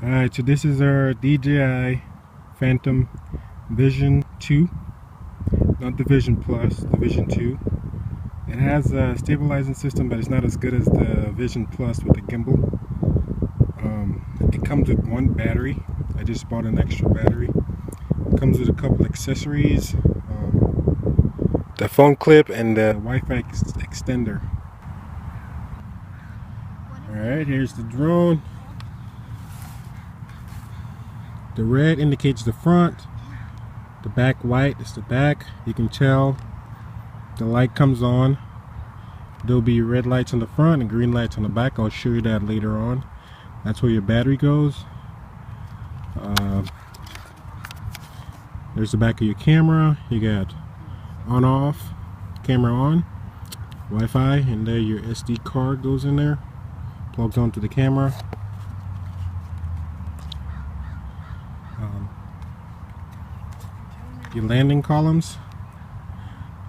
Alright, so this is our DJI Phantom Vision 2, not the Vision Plus, the Vision 2. It has a stabilizing system, but it's not as good as the Vision Plus with the gimbal. It comes with one battery. I just bought an extra battery. It comes with a couple accessories, the phone clip and the Wi-Fi extender. Alright, here's the drone. The red indicates the front, the back white is the back. You can tell the light comes on. There'll be red lights on the front and green lights on the back. I'll show you that later on. That's where your battery goes. There's the back of your camera. You got on off, camera on, Wi-Fi, and there your SD card goes in there, plugs onto the camera. Your landing columns,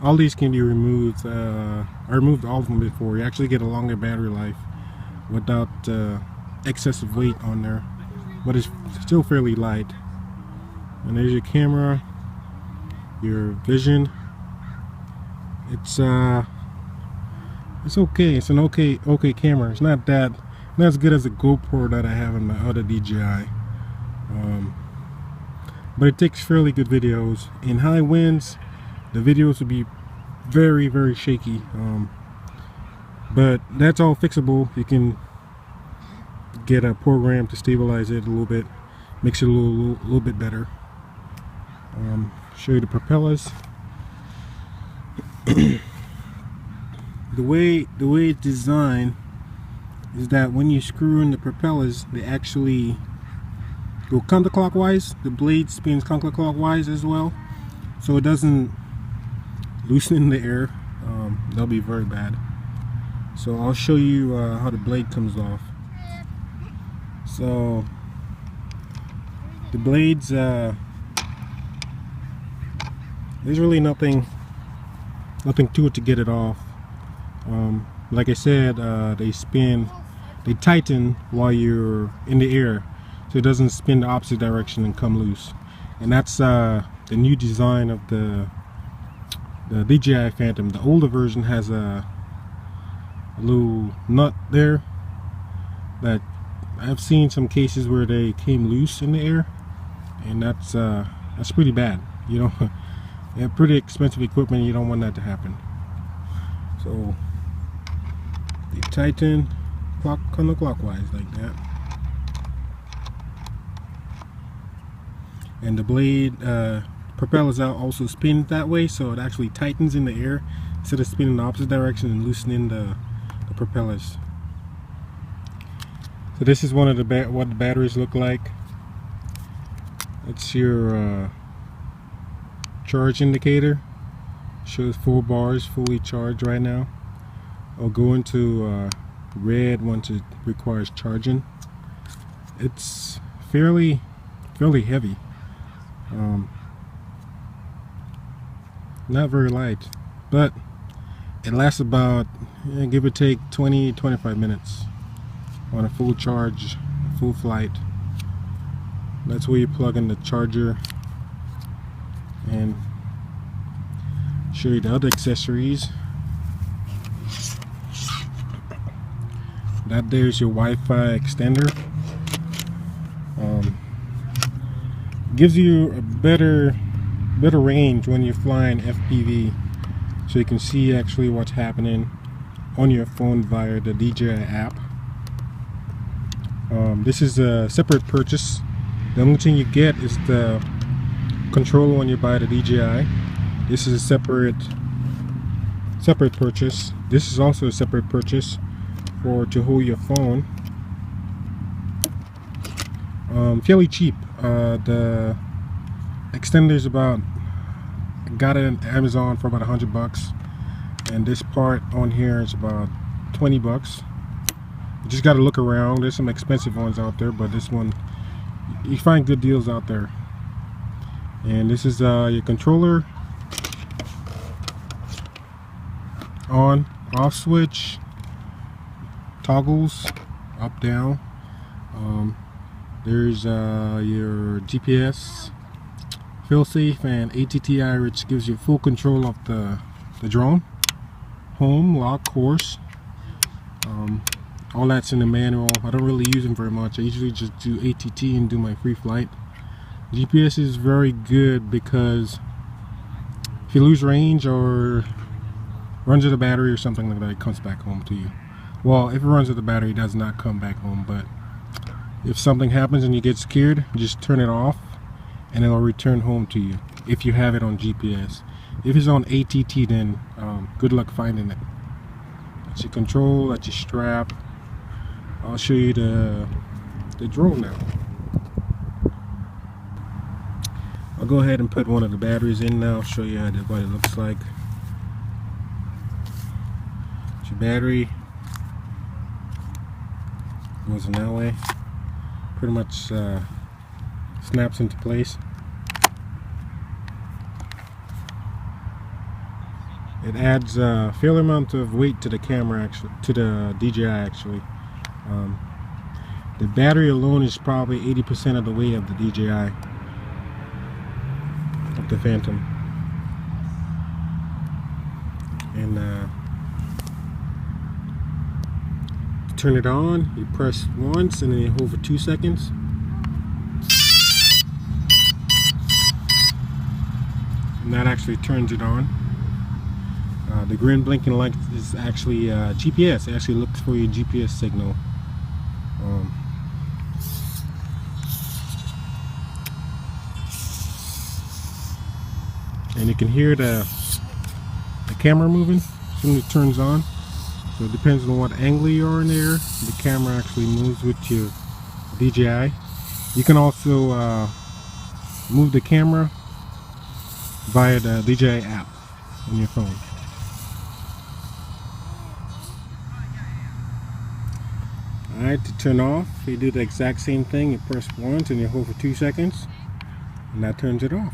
all these can be removed. I removed all of them before. You actually get a longer battery life without excessive weight on there, but it's still fairly light. And there's your camera, your vision. It's okay. It's an okay camera. It's not as good as the GoPro that I have in my other DJI. But it takes fairly good videos. In high winds, the videos will be very shaky. But that's all fixable. You can get a program to stabilize it a little bit, makes it a little bit better. Show you the propellers. The way it's designed is that when you screw in the propellers, they actually go counterclockwise. The blade spins counterclockwise as well, so it doesn't loosen in the air. That'll be very bad. So I'll show you how the blade comes off. So the blades, there's really nothing to it to get it off. Like I said, they tighten while you're in the air, so it doesn't spin the opposite direction and come loose. And that's the new design of the DJI Phantom. The older version has a little nut there that I've seen some cases where they came loose in the air, and that's pretty bad. You know, they have pretty expensive equipment. You don't want that to happen. So they tighten counterclockwise like that. And the blade propellers out also spin that way, so it actually tightens in the air instead of spinning the opposite direction and loosening the propellers. So this is one of what the batteries look like. It's your charge indicator. Shows 4 bars fully charged right now. I'll go into red once it requires charging. It's fairly heavy. Not very light, but it lasts about, give or take, 20-25 minutes on a full charge, full flight. That's where you plug in the charger, and show you the other accessories. That there's your Wi-Fi extender. Gives you a better range when you're flying FPV, so you can see actually what's happening on your phone via the DJI app. This is a separate purchase. The only thing you get is the controller when you buy the DJI. This is a separate purchase. This is also a separate purchase to hold your phone. Fairly cheap. The extender is about, got it on Amazon for about $100, and this part on here is about $20. You just got to look around. There's some expensive ones out there, but this one, you find good deals out there. And this is your controller, on off switch, toggles up down. There's your GPS, failsafe, and ATTI, which gives you full control of the drone. Home, lock, course. All that's in the manual. I don't really use them very much. I usually just do ATT and do my free flight. GPS is very good because if you lose range or runs out of battery or something like that, it comes back home to you. Well, if it runs out of battery, it does not come back home, but if something happens and you get scared, just turn it off and it'll return home to you if you have it on GPS. If it's on ATT, then good luck finding it. That's your control, that's your strap. I'll show you the drone now. I'll go ahead and put one of the batteries in now, show you what it looks like. It's your battery. Goes in that way. Pretty much snaps into place. It adds a fair amount of weight to the camera, actually, to the DJI actually. The battery alone is probably 80% of the weight of the DJI. The Phantom. And to turn it on, you press once and then you hold for 2 seconds. And that actually turns it on. The green blinking light is actually GPS. It actually looks for your GPS signal. And you can hear the camera moving as soon as it turns on. So it depends on what angle you are in there. The camera actually moves with your DJI. You can also move the camera via the DJI app on your phone. Alright, to turn off, you do the exact same thing. You press once and you hold for 2 seconds, and that turns it off.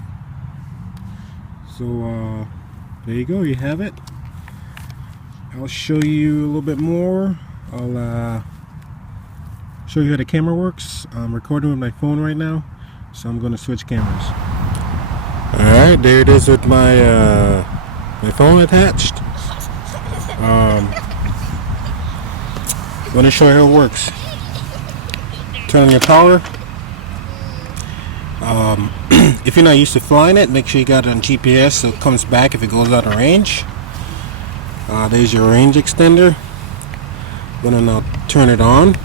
So there you go, you have it. I'll show you a little bit more. I'll show you how the camera works. I'm recording with my phone right now, so I'm going to switch cameras. Alright, there it is with my my phone attached. I'm going to show you how it works. Turn on your power. If you're not used to flying it, make sure you got it on GPS so it comes back if it goes out of range. There's your range extender. I'm gonna now turn it on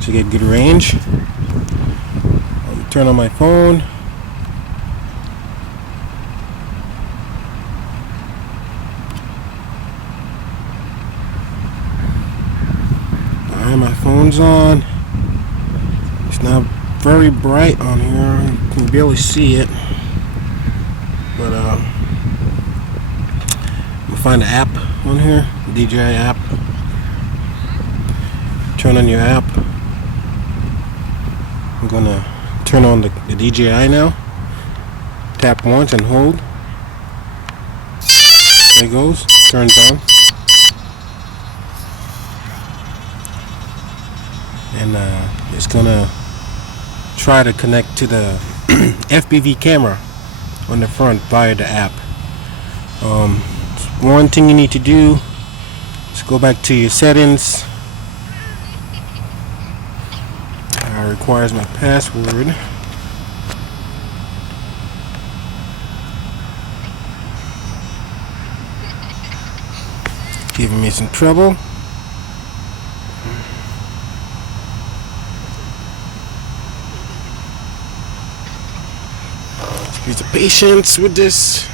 so you get good range. Turn on my phone. Alright, my phone's on. It's not very bright on here, you can barely see it, but we'll find the app on here, the DJI app. Turn on your app. I'm gonna turn on the DJI now. Tap once and hold. There it goes, turns on. And it's gonna try to connect to the FPV camera on the front via the app. One thing you need to do is go back to your settings. Requires my password. Giving me some trouble. Use the patience with this.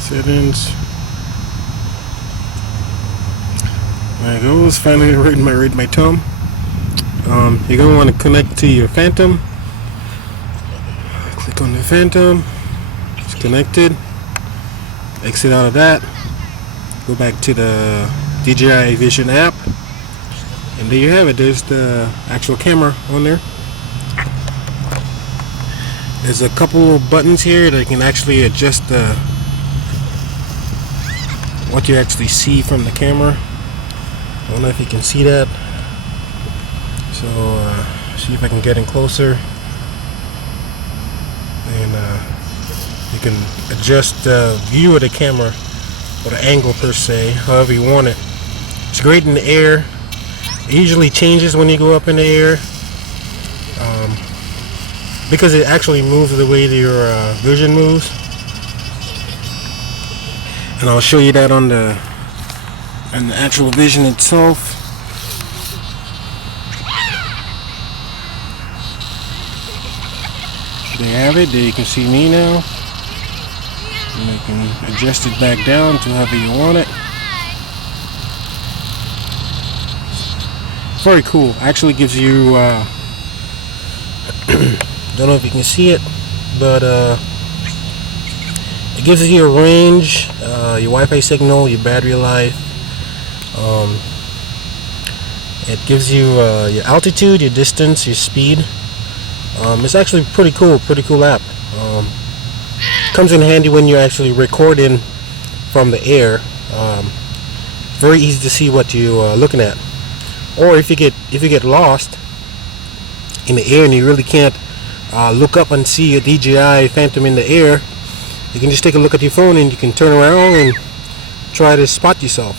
Settings. There it goes. Finally read my tone. You're gonna want to connect to your Phantom. Click on the Phantom. It's connected. Exit out of that. Go back to the DJI Vision app, and there you have it. There's the actual camera on there. There's a couple of buttons here that you can actually adjust what you actually see from the camera. I don't know if you can see that. So see if I can get in closer, and you can adjust the view of the camera, or the angle per se, however you want it. It's great in the air. It usually changes when you go up in the air, because it actually moves the way your vision moves. And I'll show you that on the actual vision itself. There you have it. There you can see me now. And you can adjust it back down to however you want it. Very cool. Actually gives you don't know if you can see it, but it gives you your range, your Wi-Fi signal, your battery life. It gives you your altitude, your distance, your speed. It's actually pretty cool app. Comes in handy when you're actually recording from the air. Very easy to see what you're looking at. Or if you get lost in the air and you really can't look up and see a DJI Phantom in the air, you can just take a look at your phone and you can turn around and try to spot yourself.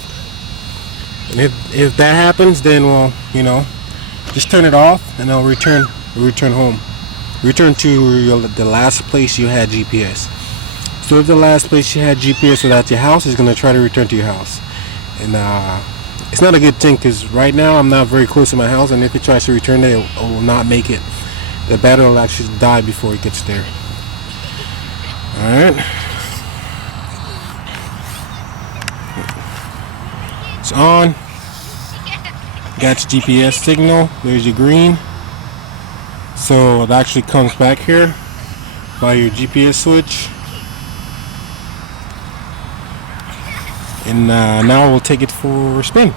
And if that happens, then, well, you know, just turn it off and it'll return home. Return to the last place you had GPS. So if the last place you had GPS without your house, is going to try to return to your house. And it's not a good thing, because right now I'm not very close to my house, and if it tries to return there, it will not make it. The battery will actually die before it gets there. Alright. It's on. Got your GPS signal. There's your green. So it actually comes back here by your GPS switch. And now we'll take it for a spin.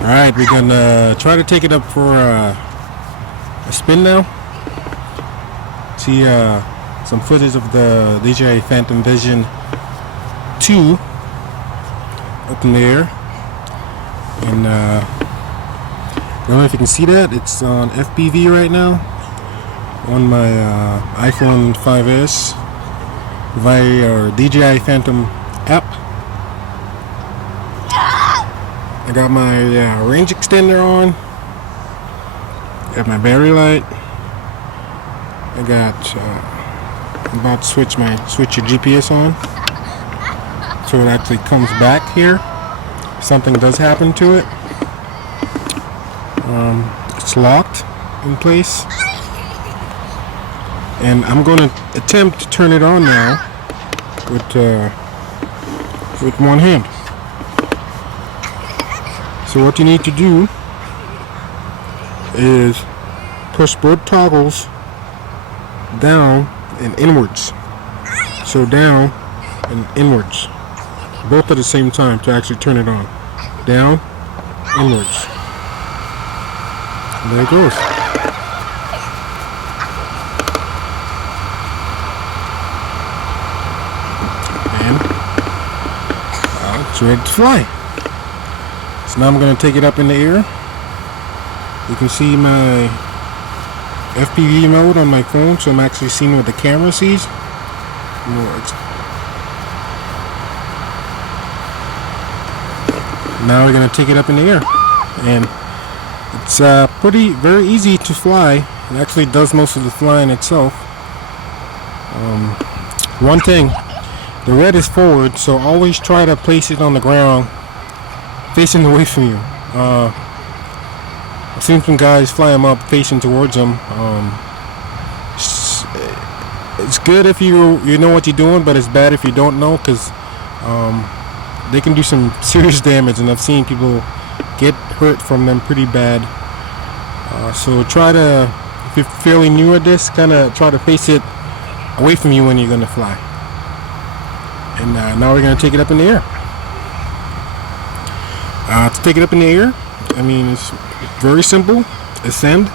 Alright, we're gonna try to take it up for a spin now. See some footage of the DJI Phantom Vision 2 up in the air. And I don't know if you can see that. It's on FPV right now on my iPhone 5S via our DJI Phantom app. I got my range extender on. Got my battery light. I got I'm about to switch your GPS on, so it actually comes back here. If something does happen to it, it's locked in place. And I'm going to attempt to turn it on now with one hand. So what you need to do is push both toggles down and inwards. So down and inwards, both at the same time, to actually turn it on. Down, inwards. And there it goes. And it's ready to fly. So now I'm going to take it up in the air. You can see my FPV mode on my phone, so I'm actually seeing what the camera sees. Now we're going to take it up in the air, and it's very easy to fly. It actually does most of the flying itself. One thing, the red is forward, so always try to place it on the ground facing away from you. I've seen some guys fly them up facing towards them. It's good if you know what you're doing, but it's bad if you don't know, because they can do some serious damage, and I've seen people get hurt from them pretty bad. So try to, if you're fairly new at this, kind of try to face it away from you when you're going to fly. And now we're going to take it up in the air. To take it up in the air, I mean, it's very simple. It's send.